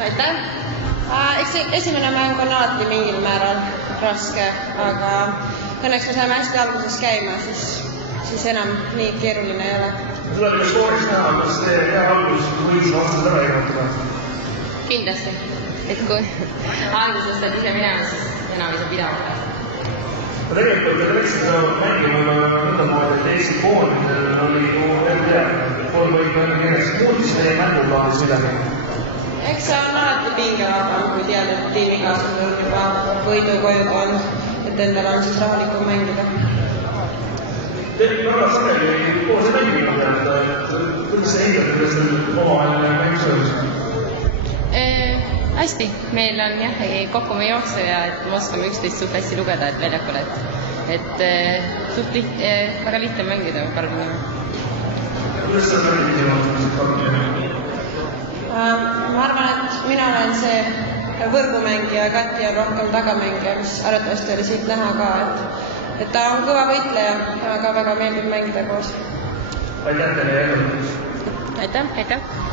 Aitäh! Eks esimene mäng on alati mingil määral raske, aga õnneks me saime hästi alguses käima, siis enam nii keeruline ei ole. Tuleb ju skooris näha, kas see hea algus võis vastas ära ehmatada? Kindlasti. Et kui alguses saad ise minema, siis enam ei saa pidama. Tegelikult te läksite mängima nõndamoodi, et Eesti koondidel oli ju MDR, kolm võitu enne kirjas. Muutis meie mänguplaanis midagi? Eks see on alati pingevabam, kui teada, et tiimikaaslased on juba võidu koju toonud, et endal on siis rahalikum mängida. Teil väga sageli koos mängima teada, kuidas see hindab, kuidas teil omavaheline mäng söös? Hästi, meil on jah kokku me jooksu ja et me oskame üksteist suht hästi lugeda, et väljakul, et suht väga lihtne mängida Karolina. Kuidas sa mängida Karolina? Ma arvan, et mina olen see võrgumängija ja Kati on rohkem tagamängija, mis arvatavasti oli siit näha ka, et ta on kõva võitleja, aga väga meeldib mängida koos. Aitäh teile ja Aitäh!